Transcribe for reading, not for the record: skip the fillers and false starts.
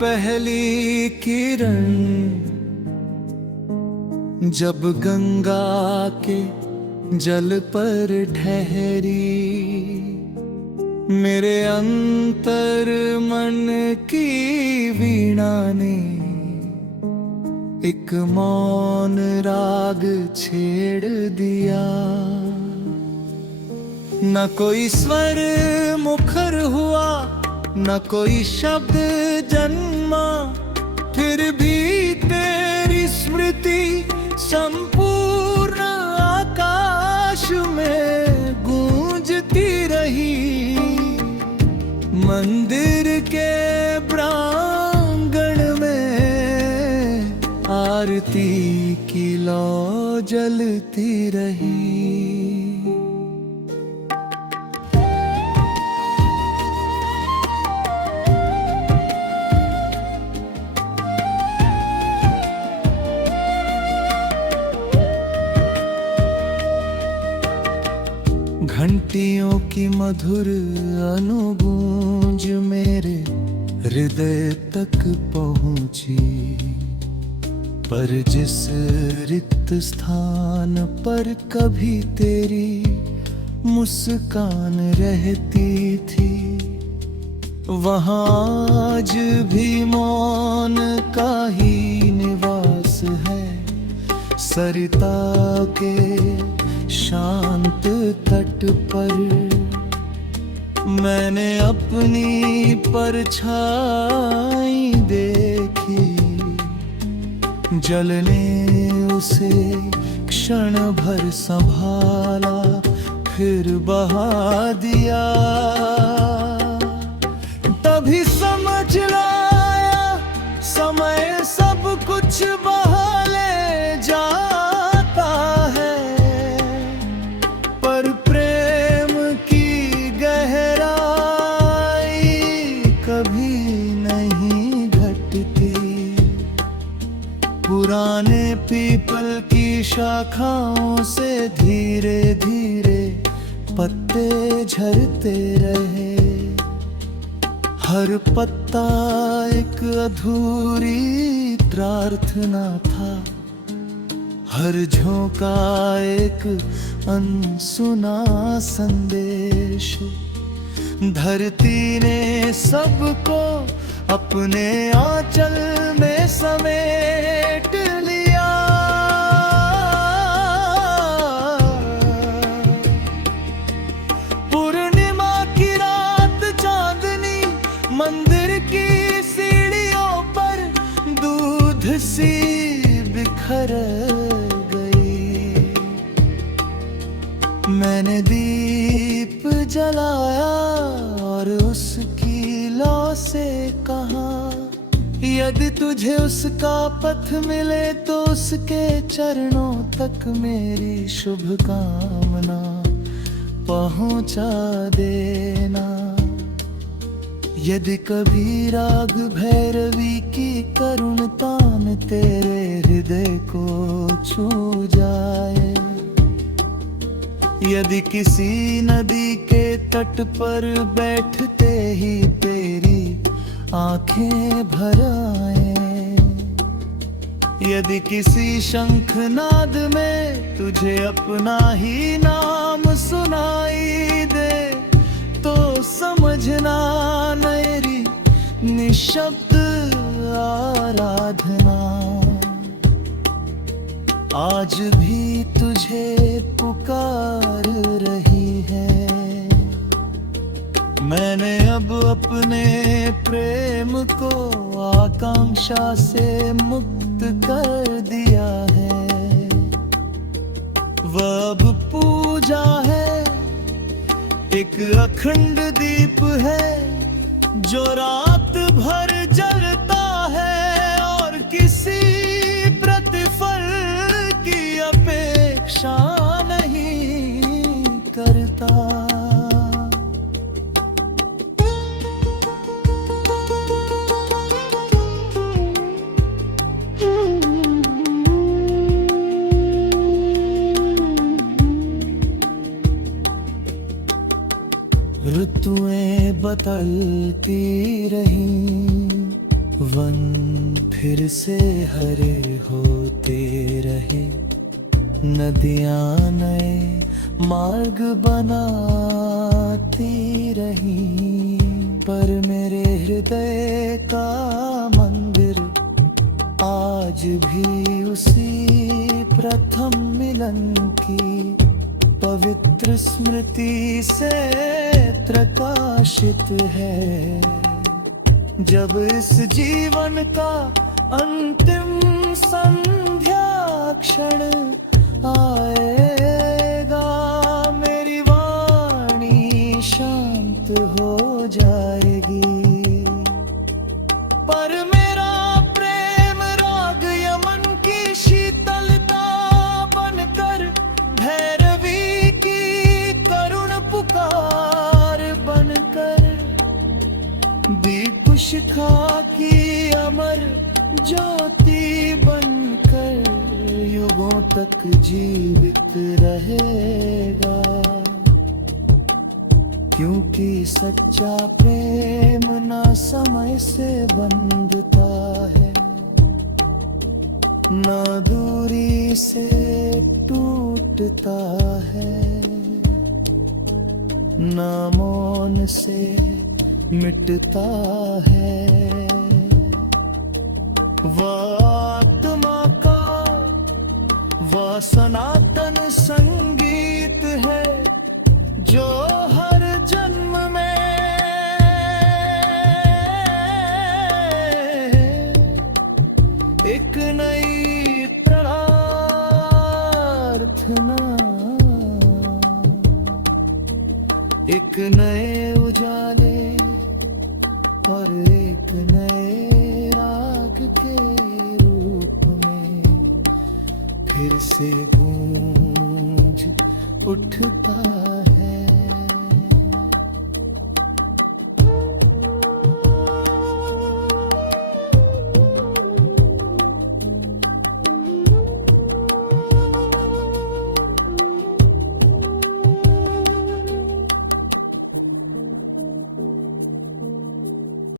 पहली किरण जब गंगा के जल पर ठहरी, मेरे अंतर मन की वीणा ने एक मौन राग छेड़ दिया। न कोई स्वर मुखर हुआ, न कोई शब्द जन्मा, फिर भी तेरी स्मृति संपूर्ण आकाश में गूंजती रही। मंदिर के प्रांगण में आरती की लौ जलती रही। घंटियों की मधुर अनुगूंज मेरे हृदय तक पहुंची, पर जिस रिक्त स्थान पर कभी तेरी मुस्कान रहती थी, वहां आज भी मौन का ही निवास है। सरिता के शांत तट पर मैंने अपनी परछाई देखी, जल ने उसे क्षण भर संभाला फिर बहा दिया। तभी समझ लाया समय सब कुछ बहा ले जाता है, पर प्रेम की गहराई कभी नहीं घटती। पुराने पीपल की शाखाओं से धीरे धीरे पत्ते झरते रहे, हर पत्ता एक अधूरी प्रार्थना था, हर झोंका एक अनसुना संदेश। धरती ने सबको अपने आंचल में समेट लिया। पूर्णिमा की रात चांदनी मंदिर की सीढ़ियों पर दूध सी बिखर गई। मैंने दीप जलाया और उसकी लौ से कहा, यदि तुझे उसका पथ मिले तो उसके चरणों तक मेरी शुभकामना पहुंचा देना। यदि कभी राग भैरवी की करुण तान तेरे हृदय को छू जाए, यदि किसी नदी के तट पर बैठते ही तेरी आंखें भर आए, यदि किसी शंखनाद में तुझे अपना ही नाम सुनाई दे, तो समझना मेरी निशब्द आराधना आज भी तुझे पुकार रही है। मैंने अब अपने प्रेम को आकांक्षा से मुक्त कर दिया है। वह अब पूजा है, एक अखंड दीप है जो रात भर जलता है और किसी प्रतिफल की अपेक्षा नहीं करता। ऋतुएं बदलती रही, फिर से हरे होते रहे नदियां, नए मार्ग बनाती रही। पर मेरे हृदय का मंदिर आज भी उसी प्रथम मिलन की पवित्र स्मृति से प्रकाशित है। जब इस जीवन का अंतिम संध्या क्षण आएगा, मेरी वाणी शांत हो जाएगी। पर मेरा प्रेम राग यमन की शीतलता बनकर, भैरवी की करुण पुकार बनकर, दीप शिखा की अमर ज्योति बनकर युगों तक जीवित रहेगा। क्योंकि सच्चा प्रेम ना समय से बंधता है, ना दूरी से टूटता है, ना मौन से मिटता है। वह आत्मा का वह सनातन संगीत है जो हर जन्म में एक नई प्रार्थना, एक नए उजाले और एक नए राग के रूप में फिर से गूंज उठता